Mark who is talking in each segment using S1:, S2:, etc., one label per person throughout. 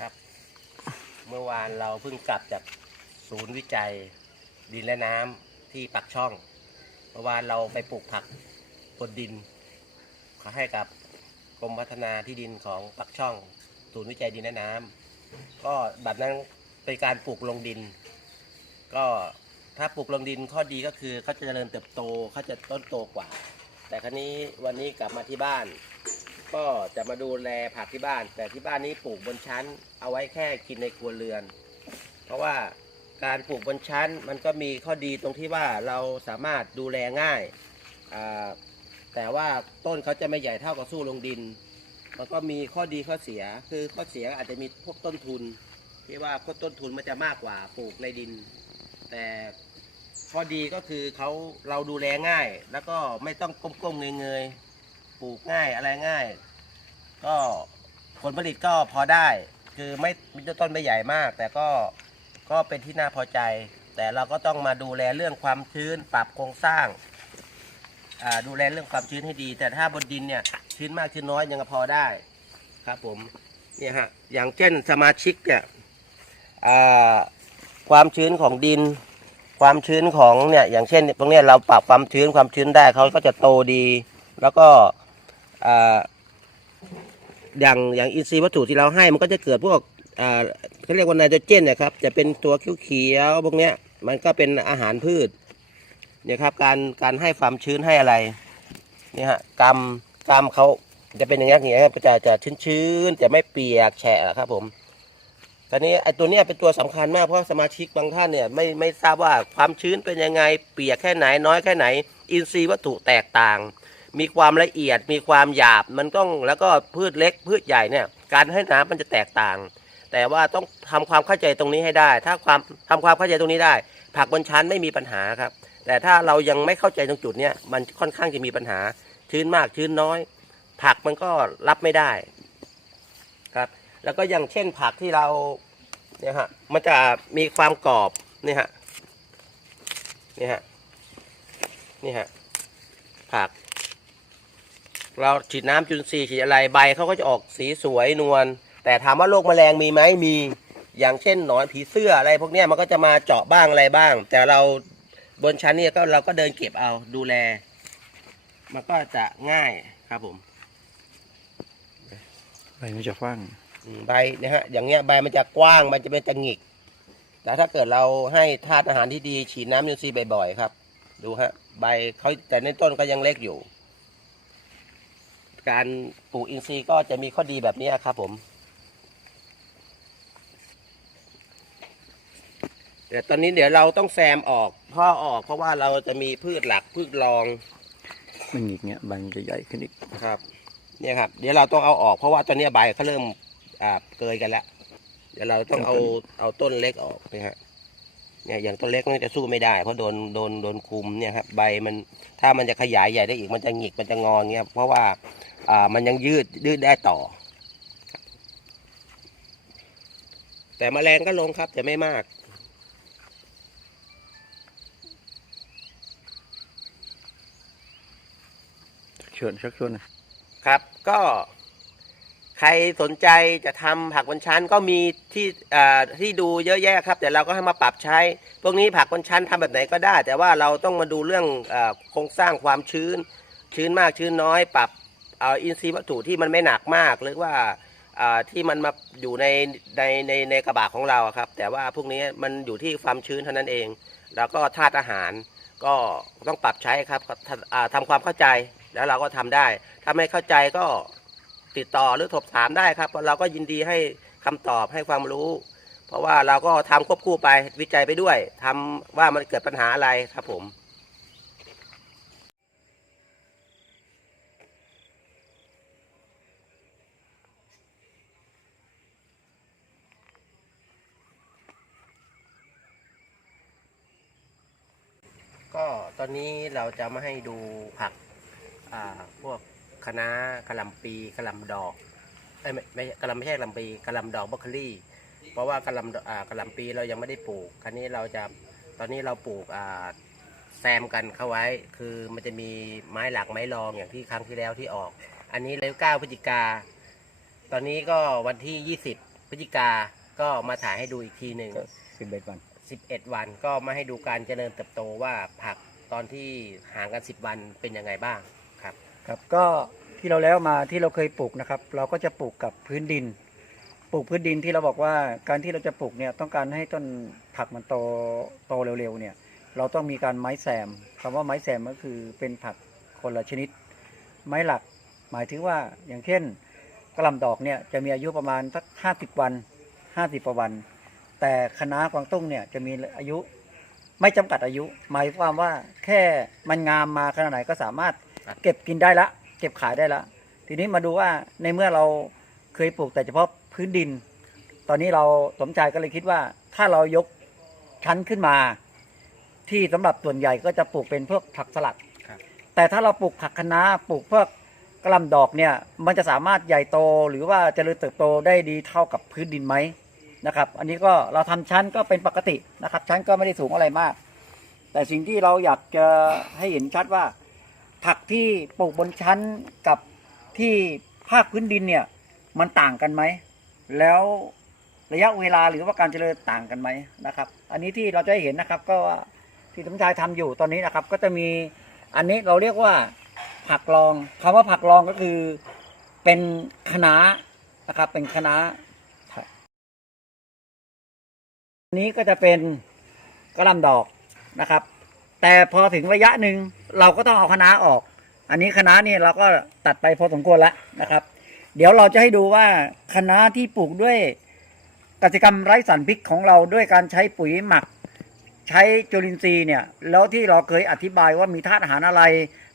S1: ครับ เมื่อวานเราเพิ่งกลับจากศูนย์วิจัยดินและน้ำที่ปักช่อง เมื่อวานเราไปปลูกผักบนดินเขาให้กับกรมพัฒนาที่ดินของปักช่อง ศูนย์วิจัยดินและน้ำก็แบบนั้นเป็นการปลูกลงดิน ก็ถ้าปลูกลงดินข้อดีก็คือเขาจะเจริญเติบโตเขาจะต้นโตกว่า แต่ครั้นี้วันนี้กลับมาที่บ้าน ก็จะมาดูแลผักที่บ้าน แต่ที่บ้านนี้ปลูกบนชั้น เอาไว้แค่กินในครัวเรือน เพราะว่าการปลูกบนชั้นมันก็มีข้อดีตรงที่ว่าเราสามารถดูแลง่าย แต่ว่าต้นเขาจะไม่ใหญ่เท่ากับสู้ลงดิน มันก็มีข้อดีข้อเสีย คือข้อเสียอาจจะมีพวกต้นทุน ที่ว่าพวกต้นทุนมันจะมากกว่าปลูกในดิน แต่ข้อดีก็คือเขาเราดูแลง่าย แล้วก็ไม่ต้องก้มๆเงยๆ ปลูกง่ายอะไรง่าย ก็ผลผลิตก็พอได้ คือไม่ต้นไม่ใหญ่มาก แต่ก็ก็เป็นที่น่าพอใจ แต่เราก็ต้องมาดูแลเรื่องความชื้น ปรับโครงสร้างดูแลเรื่องความชื้นให้ดี แต่ถ้าบนดินเนี่ยชื้นมากชื้นน้อยยังพอได้ครับผมเนี่ยฮะอย่างเช่นสมาชิกเนี่ยความชื้นของดิน ความชื้นของเนี่ยอย่างเช่น ตรงนี้เราปรับความชื้นความชื้นได้เขาก็จะโตดี แล้วก็ อย่างอย่างอินทรีย์วัตถุที่เราให้มันก็จะเกิดพวกอ่เขาเรียกว่าไนโตรเจนนะครับ จะเป็นตัวเขียวๆพวกเนี้ยมันก็เป็นอาหารพืชเนี่ยครับการการให้ความชื้นให้อะไรเนี่ยฮะกำกำเขาจะเป็นอย่างเงี้อย่างเงี้ยครับจะจะชื้นๆจะไม่เปียกแฉะครับผมตอนนี้ไอ้ตัวเนี้ยเป็นตัวสำคัญมากเพราะสมาชิกบางท่านเนี่ยไม่ไม่ทราบว่าความชื้นเป็นยังไงเปียกแค่ไหนน้อยแค่ไหน อินทรีย์วัตถุแตกต่าง มีความละเอียด มีความหยาบมันต้องแล้วก็พืชเล็กพืชใหญ่เนี่ยการให้น้ำมันจะแตกต่าง แต่ว่าต้องทำความเข้าใจตรงนี้ให้ได้ ถ้าความทำความเข้าใจตรงนี้ได้ ผักบนชั้นไม่มีปัญหาครับ แต่ถ้าเรายังไม่เข้าใจตรงจุดเนี้ยมันค่อนข้างจะมีปัญหา ชื้นมากชื้นน้อย ผักมันก็รับไม่ได้ครับแล้วก็อย่างเช่นผักที่เราเนี่ยฮะมันจะมีความกรอบนี่ฮะนี่ฮะนี่ฮะผัก เราฉีดน้ำจุลินทรีย์ฉีดอะไรใบเขาก็จะออกสีสวยนวลแต่ถามว่าโรคแมลงมีไหมมีอย่างเช่นหนอนผีเสื้ออะไรพวกเนี้ยมันก็จะมาเจาะบ้างอะไรบ้าง แต่เราบนชั้นเนี่ยก็เราก็เดินเก็บเอาดูแล มันก็จะง่ายครับผม
S2: ใบมันจะฟัง
S1: อืมใบนะฮะอย่างเงี้ยใบมันจะกว้างมันจะเป็นจะหงิกแต่ถ้าเกิดเราให้ธาตุอาหารที่ดีฉีดน้ำยูซีบ่อยๆครับ ดูฮะใบเขาแต่ในต้นก็ยังเล็กอยู่ การปลูกอินทรีย์ก็จะมีข้อดีแบบนี้ครับผม แต่ตอนนี้เดี๋ยวเราต้องแซมออกพ่อออกเพราะว่าเราจะมีพืชหลักพืชรอง
S2: มันหงิกเงี้ยใบมันจะใหญ่ขึ้นอีก
S1: ครับ เนี่ยครับ เดี๋ยวเราต้องเอาออกเพราะว่าตอนนี้ใบเขาเริ่มอ่าเกยกันแล้วเดี๋ยวเราต้องเอาเอาต้นเล็กออกนะฮะเนี่ยอย่างต้นเล็กมันจะสู้ไม่ได้ เพราะโดนโดนโดนคุมเนี่ยครับใบมันถ้ามันจะขยายใหญ่ได้อีกมันจะหงิกมันจะงอนเงี้ยเพราะว่า อ่ามันยังยืดยืดได้ต่อ แต่แมลงก็ลงครับ แต่ไม่มาก
S2: ชักชวนชักชวนหน่อย
S1: ครับ ก็ใครสนใจจะทำผักบนชั้นก็มีที่อ่าที่ดูเยอะแยะครับ แต่เราก็ให้มาปรับใช้ พวกนี้ผักบนชั้นทำแบบไหนก็ได้ แต่ว่าเราต้องมาดูเรื่องอาโครงสร้างความชื้น ชื้นมากชื้นน้อยปรับเอาอินทรีย์วัตถุที่มันไม่หนักมากหรือว่าที่มันมาอยู่ในในในในกระบะของเราครับ แต่ว่าพวกนี้มันอยู่ที่ความชื้นเท่านั้นเอง แล้วก็ธาตุอาหารก็ต้องปรับใช้ครับอ่าทำความเข้าใจแล้วเราก็ทำได้ ถ้าไม่เข้าใจก็ติดต่อหรือสอบถามได้ครับเราก็ยินดีให้คำตอบให้ความรู้ เพราะว่าเราก็ทำควบคู่ไปวิจัยไปด้วยทำว่ามันเกิดปัญหาอะไรครับผม ก็ตอนนี้เราจะมาให้ดูผักพวกคะน้ากระหลำปีกระหลำดอกเอ้ยไม่ไม่กระหลำไม่ใช่กระหลำปีกระหลำดอกบรอกโคลี่ เพราะว่ากระหลำดอกอ่ากระหลำปีเรายังไม่ได้ปลูก คราวนี้เราจะตอนนี้เราปลูกแซมกันเข้าไว้ คือมันจะมีไม้หลักไม้รองอย่างที่ครั้งที่แล้วที่ออก อันนี้เลยเก้าพฤศจิกา ตอนนี้ก็วันที่ยี่สิบพฤศจิกาก็มาถ่ายให้ดูอีกทีหนึ่ง
S2: สิบเอ็ดวัน
S1: 11 วันก็มาให้ดูการเจริญเติบโตว่าผักตอนที่ห่างกัน 10 วันเป็นยังไงบ้างครับ
S3: ครับก็ที่เราแล้วมาที่เราเคยปลูกนะครับ เราก็จะปลูกกับพื้นดิน ปลูกพื้นดินที่เราบอกว่าการที่เราจะปลูกเนี่ยต้องการให้ต้นผักมันโตโตเร็วๆเนี่ยเราต้องมีการไม้แซมคำว่าไม้แซมก็คือเป็นผักคนละชนิด ไม้หลักหมายถึงว่าอย่างเช่นกระลำดอกเนี่ยจะมีอายุประมาณสักห้าสิบวันห้าสิบกว่าวัน แต่คะน้ากวางตุ้งเนี่ยจะมีอายุไม่จำกัดอายุ หมายความว่าแค่มันงามมาขนาดไหนก็สามารถ
S1: ครับ
S3: เก็บกินได้ละ เก็บขายได้ละ ทีนี้มาดูว่าในเมื่อเราเคยปลูกแต่เฉพาะพื้นดิน ตอนนี้เราสมใจก็เลยคิดว่า ถ้าเรายกชั้นขึ้นมา ที่สำหรับส่วนใหญ่ก็จะปลูกเป็นพวกผักสลัด
S1: ครับ
S3: แต่ถ้าเราปลูกผักคะน้าปลูกพวกกระหลำดอกเนี่ย มันจะสามารถใหญ่โตหรือว่าเจริญเติบโตได้ดีเท่ากับพื้นดินไหม นะครับ อันนี้ก็เราทำชั้นก็เป็นปกตินะครับ ชั้นก็ไม่ได้สูงอะไรมาก แต่สิ่งที่เราอยากจะให้เห็นชัดว่า ผักที่ปลูกบนชั้นกับที่ภาคพื้นดินเนี่ย มันต่างกันไหม แล้วระยะเวลาหรือว่าการเจริญต่างกันไหมนะครับ อันนี้ที่เราจะเห็นนะครับ ก็ว่าที่สมชายทำอยู่ตอนนี้นะครับ ก็จะมีอันนี้เราเรียกว่าผักรองคำว่าผักรองก็คือเป็นคณะนะครับเป็นคณะ อันนี้ก็จะเป็นกระหลำดอกนะครับ แต่พอถึงระยะหนึ่งเราก็ต้องเอาคะน้าออก อันนี้คะน้าเนี่ยเราก็ตัดไปพอสมควรแล้วนะครับ เดี๋ยวเราจะให้ดูว่าคะน้าที่ปลูกด้วยกสิกรรมไร้สารพิษของเราด้วยการใช้ปุ๋ยหมัก ใช้จุลินทรีย์เนี่ย แล้วที่เราเคยอธิบายว่ามีธาตุอาหารอะไร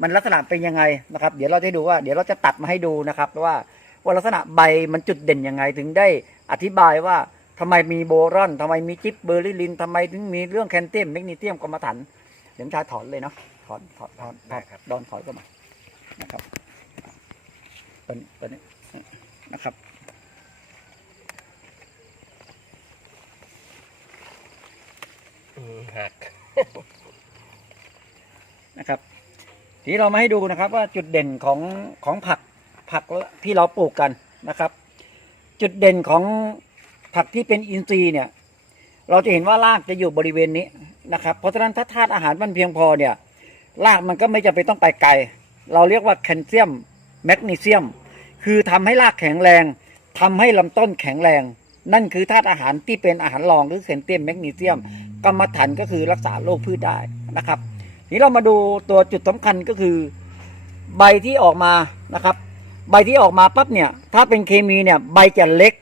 S3: มันลักษณะเป็นยังไงนะครับ เดี๋ยวเราจะดูว่าเดี๋ยวเราจะตัดมาให้ดูนะครับว่าว่าลักษณะใบมันจุดเด่นยังไงถึงได้อธิบายว่า ทำไมมีโบรอนทำไมมีจิปเบอร์ลิลินทำไมถึงมีเรื่องแคลเซียมแมกนีเซียมกรรมฐานเดี๋ยวชายถอนเลยเนาะถอนถอนถอนถ
S1: ได้
S3: อน
S1: ครับ
S3: ดอนถอยก็มานะครับตอนนี้ตอนนี้นะครับ
S1: อืมหัก
S3: นะครับ ทีนี้เรามาให้ดูนะครับ ว่าจุดเด่นของของผักผักที่เราปลูกกันนะครับ จุดเด่นของ ผักที่เป็นอินทรีย์เนี่ย เราจะเห็นว่ารากจะอยู่บริเวณนี้นะครับ เพราะฉะนั้นถ้าธาตุอาหารมันเพียงพอเนี่ยรากมันก็ไม่จำเป็นต้องไปไกล เราเรียกว่าแคลเซียมแมกนีเซียม คือทำให้รากแข็งแรงทำให้ลำต้นแข็งแรง นั่นคือธาตุอาหารที่เป็นอาหารรองหรือแคลเซียมแมกนีเซียมกรรมฐานก็คือรักษาโรคพืชได้นะครับทีนี้เรามาดูตัวจุดสำคัญก็คือใบที่ออกมานะครับ ใบที่ออกมาปั๊บเนี่ย ถ้าเป็นเคมีเนี่ย ใบจะเล็ก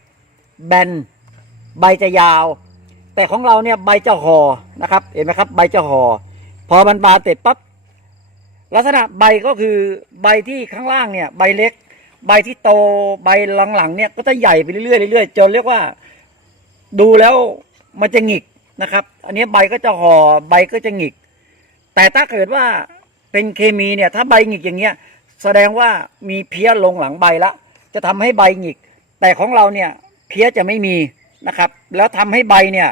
S3: แบน ใบจะยาว แต่ของเราเนี่ยใบจะห่อนะครับ เห็นไหมครับ ใบจะห่อพอมันบานเสร็จปั๊บลักษณะใบก็คือใบที่ข้างล่างเนี่ย ใบเล็ก ใบที่โตใบหลังๆเนี่ยก็จะใหญ่ไปเรื่อยๆเรื่อยๆจนเรียกว่าดูแล้วมันจะหงิกนะครับ อันนี้ใบก็จะห่อใบก็จะหงิก แต่ถ้าเกิดว่าเป็นเคมีเนี่ย ถ้าใบหงิกอย่างเงี้ย แสดงว่ามีเพี้ยลงหลังใบละ จะทำให้ใบหงิก แต่ของเราเนี่ยเพี้ยจะไม่มี นะครับ แล้วทำให้ใบเนี่ย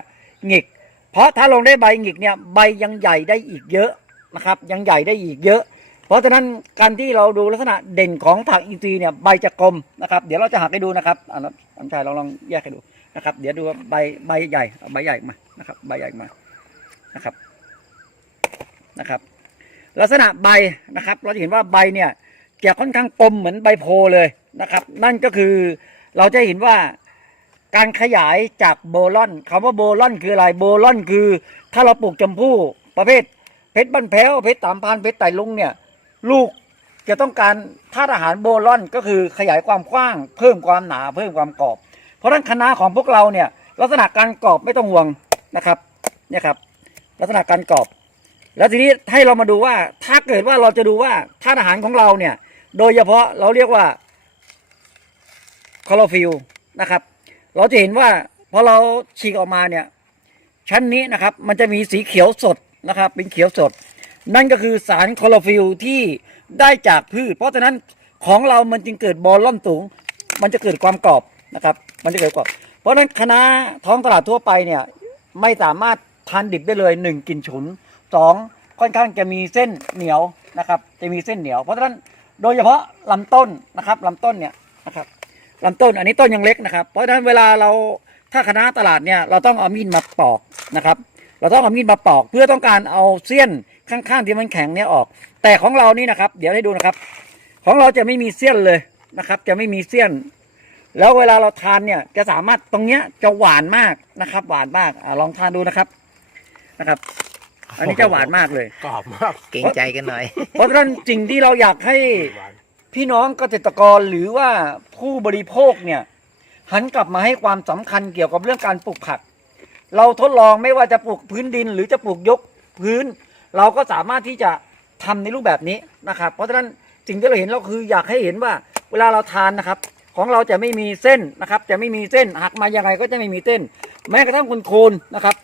S3: หงิก เพราะถ้าลงได้ใบหงิกเนี่ยใบยังใหญ่ได้อีกเยอะนะครับ ยังใหญ่ได้อีกเยอะ เพราะฉะนั้นการที่เราดูลักษณะเด่นของผักอินทรีย์เนี่ยใบจะกลมนะครับเดี๋ยวเราจะหักให้ดูนะครับอันนั้นอันชายเราลองแยกให้ดูนะครับ เดี๋ยวดูใบใบใหญ่เอาใบใหญ่มานะครับ ใบใหญ่มานะครับนะครับ ลักษณะใบนะครับ เราจะเห็นว่าใบเนี่ยจะค่อนข้างกลมเหมือนใบโพเลยนะครับ นั่นก็คือเราจะเห็นว่า การขยายจากโบลอนคำว่าโบลอนคืออะไรโบลอนคือ ถ้าเราปลูกจำพู่ประเภทเพชรบ้านแพ้วเพชรตามพานเพชรไต่ลุงเนี่ยลูกจะต้องการธาตุอาหารโบลอนก็คือขยายความกว้าง เพิ่มความหนาเพิ่มความกรอบ เพราะฉะนั้นคณะของพวกเราเนี่ยลักษณะการกรอบไม่ต้องห่วงนะครับเนี่ยครับ ลักษณะการกรอบ แล้วทีนี้ให้เรามาดูว่าถ้าเกิดว่าเราจะดูว่าธาตุอาหารของเราเนี่ยโดยเฉพาะเราเรียกว่าคลอโรฟิลนะครับ เราจะเห็นว่าพอเราฉีกออกมาเนี่ย ชั้นนี้นะครับ มันจะมีสีเขียวสดนะครับ เป็นเขียวสด นั่นก็คือสารคลอโรฟิลที่ได้จากพืช เพราะฉะนั้นของเรามันจึงเกิดบอลล่อมสูง มันจะเกิดความกรอบนะครับ มันจะเกิดกรอบ เพราะฉะนั้นคณะท้องตลาดทั่วไปเนี่ยไม่สามารถทานดิบได้เลยหนึ่งกลิ่นฉุนสองค่อนข้างจะมีเส้นเหนียวนะครับ จะมีเส้นเหนียว เพราะฉะนั้นโดยเฉพาะลำต้นนะครับลำต้นเนี่ย ลำต้นอันนี้ต้นยังเล็กนะครับ เพราะฉะนั้นเวลาเราถ้าคณะตลาดเนี่ยเราต้องเอามีดมาปอกนะครับ เราต้องเอามีดมาปอกเพื่อต้องการเอาเสี้ยนข้างๆที่มันแข็งเนี่ยออก แต่ของเรานี่นะครับ เดี๋ยวให้ดูนะครับ ของเราจะไม่มีเสี้ยนเลยนะครับ จะไม่มีเสี้ยน แล้วเวลาเราทานเนี่ยจะสามารถตรงเนี้ยจะหวานมากนะครับ หวานมากอะลองทานดูนะครับนะครับ อันนี้จะหวานมากเลย
S1: กรอบมาก
S4: เกรงใจกันหน่อย
S3: เพราะฉะนั้นสิ่งที่เราอยากให้ พี่น้องเกษตรกรหรือว่าผู้บริโภคเนี่ยหันกลับมาให้ความสำคัญเกี่ยวกับเรื่องการปลูกผัก เราทดลองไม่ว่าจะปลูกพื้นดิน หรือจะปลูกยกพื้น เราก็สามารถที่จะทำในรูปแบบนี้นะครับ เพราะฉะนั้นสิ่งที่เราเห็นเราคืออยากให้เห็นว่า เวลาเราทานนะครับ ของเราจะไม่มีเส้นนะครับ จะไม่มีเส้นหักมายังไงก็จะไม่มีเส้น แม้กระทั่งคนโคนนะครับ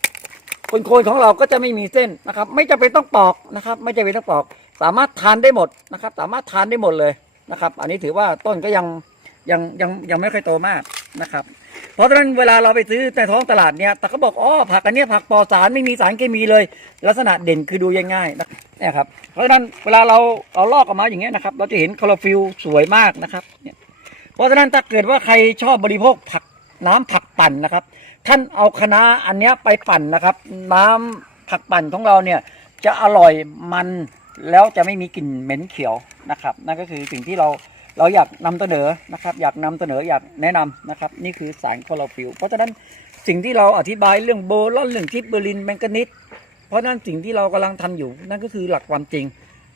S3: คนโคนของเราก็จะไม่มีเส้นนะครับ ไม่จำเป็นต้องปอกนะครับ ไม่จำเป็นต้องปอก สามารถทานได้หมดนะครับ สามารถทานได้หมดเลย นะครับ อันนี้ถือว่าต้นก็ยังยังยังยังไม่ค่อยโตมากนะครับ เพราะฉะนั้นเวลาเราไปซื้อในท้องตลาดเนี่ยแต่เขาบอกอ๋อผักอันนี้ผักปลอดสารไม่มีสารเคมีเลย ลักษณะเด่นคือดูง่ายๆนะเนี่ยครับเพราะฉะนั้นเวลาเราเอาลอกออกมาอย่างเงี้ยนะครับ เราจะเห็นคลอโรฟิลสวยมากนะครับเนี่ยเพราะฉะนั้นถ้าเกิดว่าใครชอบบริโภคผักน้ำผักปั่นนะครับ ท่านเอาคะน้าอันเนี้ยไปปั่นนะครับ น้ำผักปั่นของเราเนี่ยจะอร่อยมัน แล้วจะไม่มีกลิ่นเหม็นเขียวนะครับ นั่นก็คือสิ่งที่เราเราอยากนำเสนอนะครับ อยากนำเสนออยากแนะนำนะครับ นี่คือสารคลอโรฟิลเพราะฉะนั้นสิ่งที่เราอธิบายเรื่องโบลอนเรื่องทิปเบอรินแมงกานิสเพราะนั้นสิ่งที่เรากำลังทำอยู่ นั่นก็คือหลักความจริง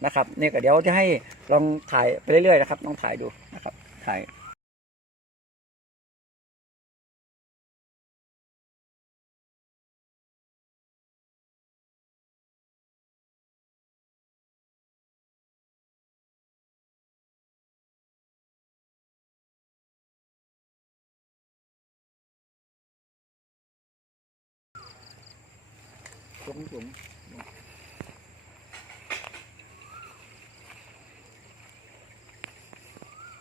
S3: นะครับเนี่ยเดี๋ยวจะให้ลองถ่ายไปเรื่อยๆนะครับลองถ่ายดูนะครับถ่าย สงสง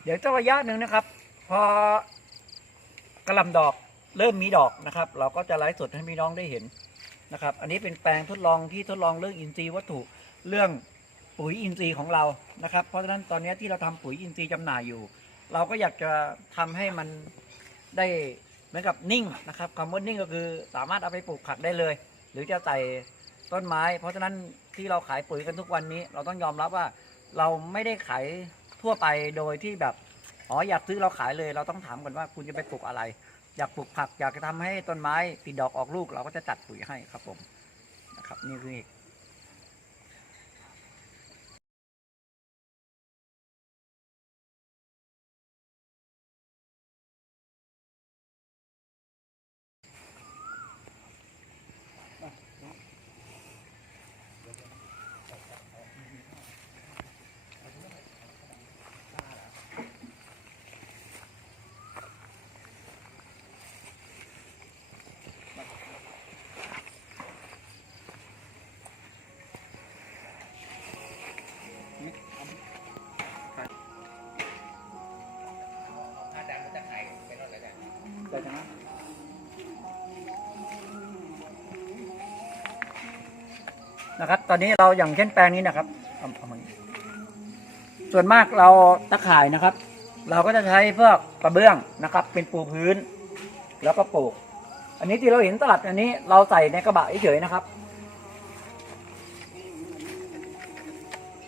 S3: เดี๋ยวจ้าระยะหนึ่งนะครับ พอกระลำดอกเริ่มมีดอกนะครับ เราก็จะไลฟ์สดให้พี่น้องได้เห็นนะครับ อันนี้เป็นแปลงทดลองที่ทดลองเรื่องอินทรีย์วัตถุเรื่องปุ๋ยอินทรีย์ของเรานะครับ เพราะฉะนั้นตอนนี้ที่เราทำปุ๋ยอินทรีย์จำหน่ายอยู่ เราก็อยากจะทำให้มันได้เหมือนกับนิ่งนะครับคำว่านิ่งก็คือสามารถเอาไปปลูกผักได้เลย หรือจะใส่ต้นไม้ เพราะฉะนั้นที่เราขายปุ๋ยกันทุกวันนี้ เราต้องยอมรับว่าเราไม่ได้ขายทั่วไปโดยที่แบบอ๋ออยากซื้อเราขายเลย เราต้องถามก่อนว่าคุณจะไปปลูกอะไร อยากปลูกผัก อยากจะทำให้ต้นไม้ติดดอกออกลูก เราก็จะจัดปุ๋ยให้ครับผมนะครับนี่คือ
S1: นะ
S3: ครับ ตอนนี้เราอย่างเช่นแปลงนี้นะครับ ส่วนมากเราตะข่ายนะครับ เราก็จะใช้เพื่อกระเบื้องนะครับ เป็นปูพื้น แล้วก็ปลูก อันนี้ที่เราเห็นตลับอันนี้เราใส่ในกระบะเฉยๆนะครับ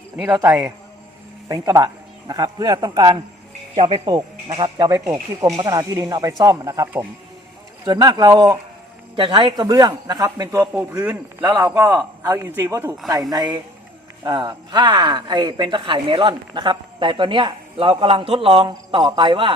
S3: อันนี้เราใส่เป็นกระบะนะครับ เพื่อต้องการจะไปปลูกนะครับ จะไปปลูกที่กรมพัฒนาที่ดินเอาไปซ่อมนะครับ ผม ส่วนมากเรา จะใช้กระเบื้องนะครับ เป็นตัวปูพื้น แล้วเราก็เอาอินทรีย์วัตถุใส่ในผ้าไอเป็นตะข่ายเมลอนนะครับ แต่ตอนเนี้ยเรากำลังทดลองต่อไปว่า